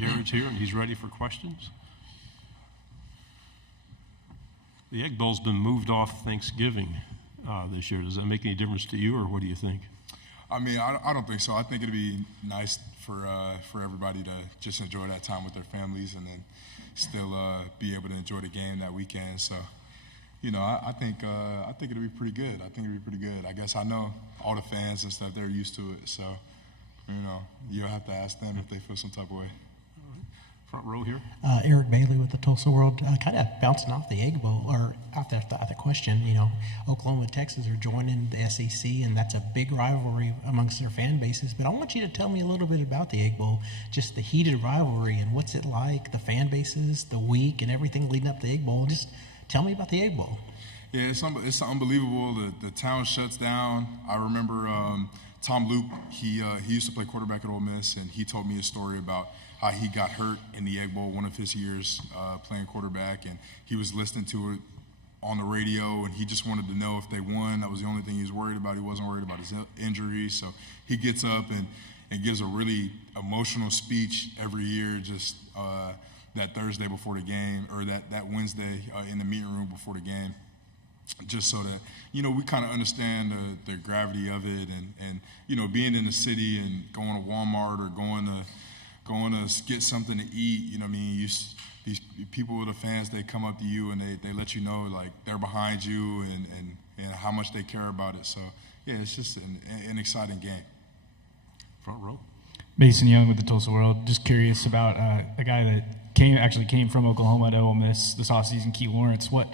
Jared's here, and he's ready for questions. The Egg Bowl's been moved off Thanksgiving this year. Does that make any difference to you, or what do you think? I mean, I don't think so. I think it'd be nice for everybody to just enjoy that time with their families and then still be able to enjoy the game that weekend. So, you know, I think it'll be pretty good. I guess I know all the fans and stuff, they're used to it. So, you know, you'll have to ask them if they feel some type of way. Front row here. Eric Bailey with the Tulsa World. Kind of bouncing off the Egg Bowl, or out there the question, you know, Oklahoma and Texas are joining the SEC, and that's a big rivalry amongst their fan bases. But I want you to tell me a little bit about the Egg Bowl, just the heated rivalry and what's it like, the fan bases, the week, and everything leading up to the Egg Bowl. Just tell me about the Egg Bowl. Yeah, it's unbelievable. The town shuts down. I remember Tom Luke, he used to play quarterback at Ole Miss, and he told me a story about how he got hurt in the Egg Bowl one of his years playing quarterback, and he was listening to it on the radio, and he just wanted to know if they won. That was the only thing he was worried about. He wasn't worried about his injury. So he gets up and gives a really emotional speech every year, just that Thursday before the game, or that Wednesday in the meeting room before the game, just so that, you know, we kind of understand the gravity of it, and you know, being in the city and going to Walmart or going to get something to eat. You know what I mean? These people, the fans, they come up to you and they let you know, like, they're behind you and how much they care about it. So, yeah, it's just an exciting game. Front row. Mason Young with the Tulsa World. Just curious about a guy that came from Oklahoma to Ole Miss this offseason, Key Lawrence. What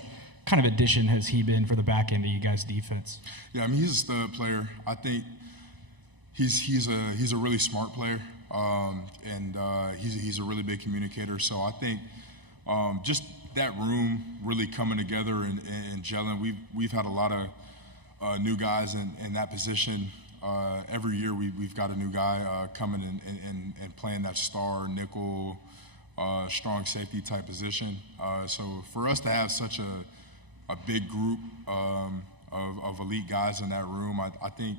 kind of addition has he been for the back end of you guys' defense? Yeah, I mean, he's a stud player. I think he's a really smart player. And he's a really big communicator. So I think just that room really coming together and gelling. We've had a lot of new guys in that position. Every year we've got a new guy coming and playing that star nickel, strong safety type position. So for us to have such a big group of elite guys in that room, I think,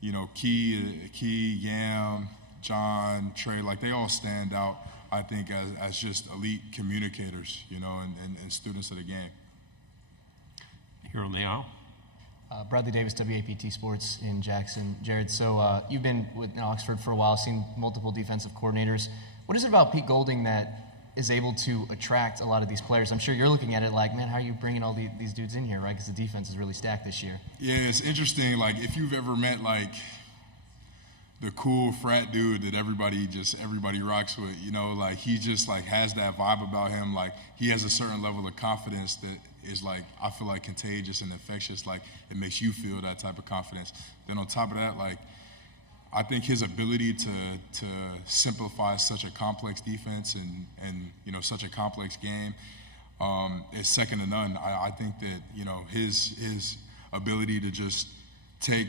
you know, Key, Yam, John, Trey, like, they all stand out, I think, as just elite communicators, you know, and students of the game. Here on the aisle. Bradley Davis, WAPT Sports in Jackson. Jared, so you've been with Oxford for a while, seen multiple defensive coordinators. What is it about Pete Golding that is able to attract a lot of these players? I'm sure you're looking at it like, man, how are you bringing all these dudes in here, right? Because the defense is really stacked this year. Yeah, it's interesting. Like, if you've ever met, like, the cool frat dude that everybody rocks with, you know, like, he just, like, has that vibe about him. Like, he has a certain level of confidence that is, like, I feel like contagious and infectious. Like, it makes you feel that type of confidence. Then on top of that, like, I think his ability to simplify such a complex defense and you know, such a complex game is second to none. I think that, you know, his ability to just take,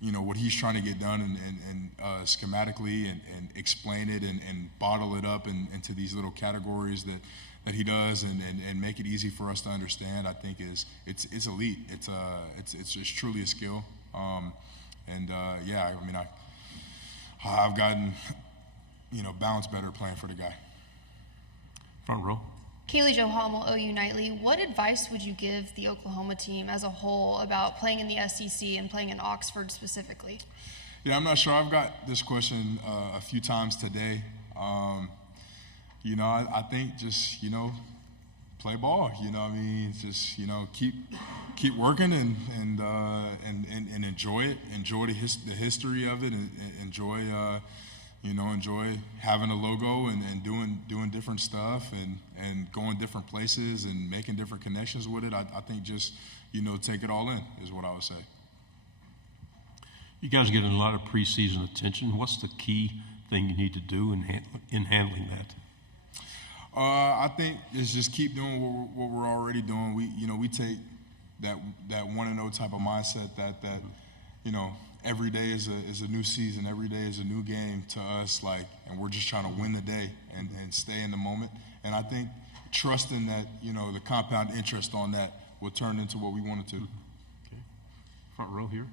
you know, what he's trying to get done and schematically and explain it and bottle it up into these little categories that he does and make it easy for us to understand, I think it's elite. It's truly a skill. Yeah, I mean, I've gotten, you know, balanced better playing for the guy. Front row. Kaylee Jo Hummel, OU Nightly. What advice would you give the Oklahoma team as a whole about playing in the SEC and playing in Oxford specifically? Yeah, I'm not sure. I've got this question a few times today. You know, I think just, you know, play ball. You know what I mean? Just, you know, keep working and enjoy it. Enjoy the history of it, and enjoy having a logo and doing different stuff and going different places and making different connections with it. I think just, you know, take it all in is what I would say. You guys are getting a lot of preseason attention. What's the key thing you need to do in handling that? I think it's just keep doing what we're already doing. We take that 1-0 type of mindset that you know, every day is a new season, every day is a new game to us, like, and we're just trying to win the day and stay in the moment. And I think trusting that, you know, the compound interest on that will turn into what we want it to. Okay. Front row here.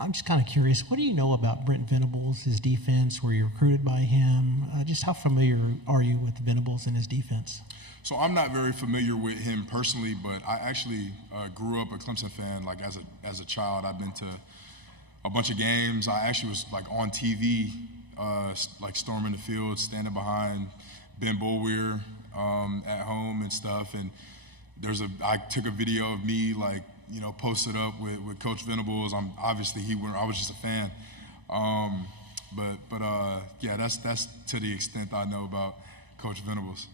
I'm just kind of curious, what do you know about Brent Venables, his defense? Were you recruited by him? Just how familiar are you with Venables and his defense? So I'm not very familiar with him personally, but I actually grew up a Clemson fan. Like as a child, I've been to a bunch of games. I actually was like on TV, like storming the field, standing behind Ben Boulware at home and stuff. And I took a video of me like, you know, posted up with Coach Venables. I was just a fan. Yeah, that's to the extent I know about Coach Venables.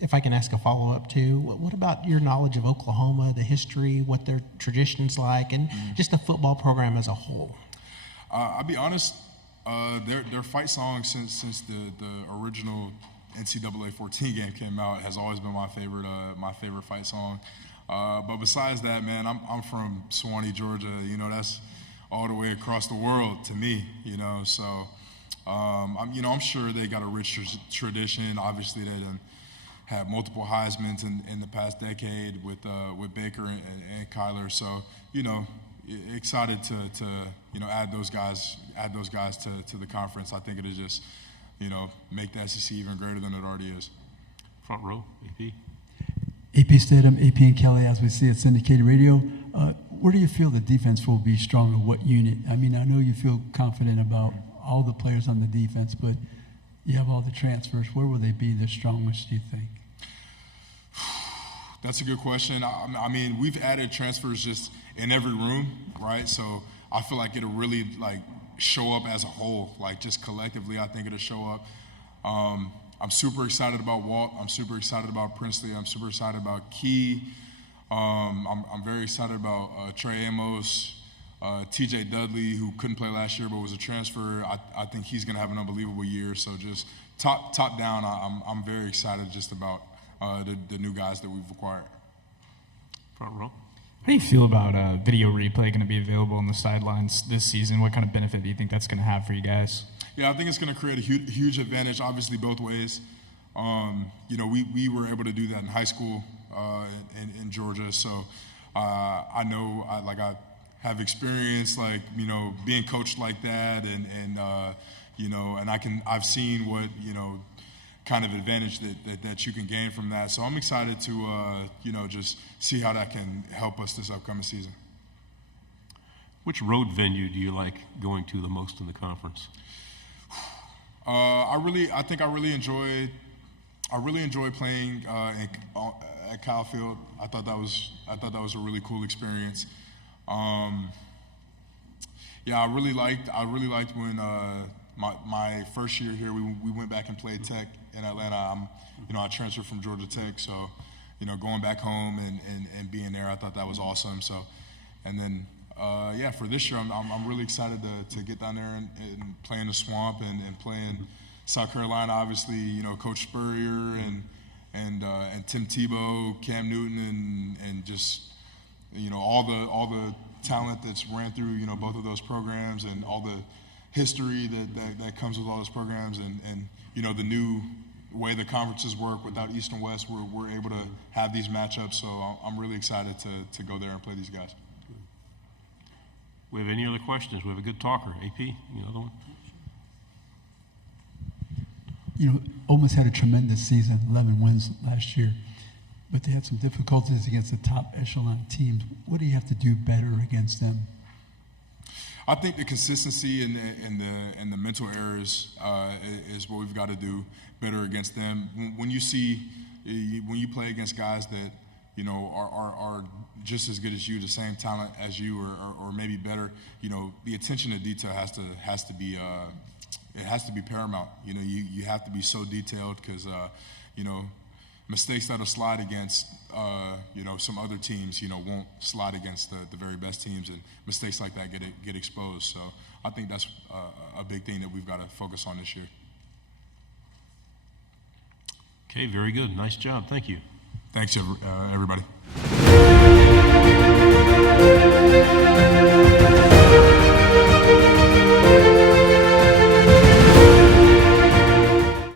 If I can ask a follow-up too, what about your knowledge of Oklahoma, the history, what their traditions like, and just the football program as a whole? I'll be honest, their fight song since the original NCAA 14 game came out has always been my favorite fight song. But besides that, man, I'm from Suwanee, Georgia. You know, that's all the way across the world to me. You know, so I'm sure they got a rich tradition. Obviously, they done had multiple Heismans in the past decade with Baker and Kyler. So, you know, excited to you know add those guys to the conference. I think it'll just, you know, make the SEC even greater than it already is. Front row, AP. AP Stadium, AP and Kelly, as we see at syndicated radio. Where do you feel the defense will be stronger? What unit? I mean, I know you feel confident about all the players on the defense, but you have all the transfers. Where will they be the strongest, do you think? That's a good question. I mean, we've added transfers just in every room, right? So I feel like it'll really like show up as a whole, like just collectively. I think it'll show up. I'm super excited about Walt. I'm super excited about Princely. I'm super excited about Key. I'm very excited about Trey Amos, T.J. Dudley, who couldn't play last year but was a transfer. I think he's going to have an unbelievable year. So just top down, I'm very excited just about the new guys that we've acquired. Front row. How do you feel about video replay going to be available on the sidelines this season? What kind of benefit do you think that's going to have for you guys? Yeah, I think it's going to create a huge advantage, obviously, both ways. You know, we were able to do that in high school in Georgia, so I know I have experience, like, you know, being coached like that, and you know, and I've seen what, you know, kind of advantage that you can gain from that. So I'm excited to you know, just see how that can help us this upcoming season. Which road venue do you like going to the most in the conference? I think I really enjoy playing at Kyle Field. I thought that was a really cool experience. Yeah, I really liked when my first year here we went back and played Tech in Atlanta. You know, I transferred from Georgia Tech, so, you know, going back home and being there, I thought that was awesome. So, and then yeah, for this year, I'm really excited to get down there and play in the Swamp and playing South Carolina. Obviously, you know, Coach Spurrier and Tim Tebow, Cam Newton, and just, you know, all the talent that's ran through, you know, both of those programs, and all the history that comes with all those programs, and you know, the new way the conferences work without East and West, we're able to have these matchups. So I'm really excited to go there and play these guys. We have any other questions? We have a good talker. AP, any other one? You know, Ole Miss had a tremendous season, 11 wins last year, but they had some difficulties against the top echelon teams. What do you have to do better against them? I think the consistency and the mental errors is what we've got to do better against them. When you play against guys that, you know, are just as good as you, the same talent as you, or maybe better, you know, the attention to detail has to be paramount. You know, you have to be so detailed, because you know, mistakes that'll slide against you know, some other teams, you know, won't slide against the very best teams, and mistakes like that get exposed. So I think that's a big thing that we've got to focus on this year. Okay, very good. Nice job. Thank you. Thanks, everybody.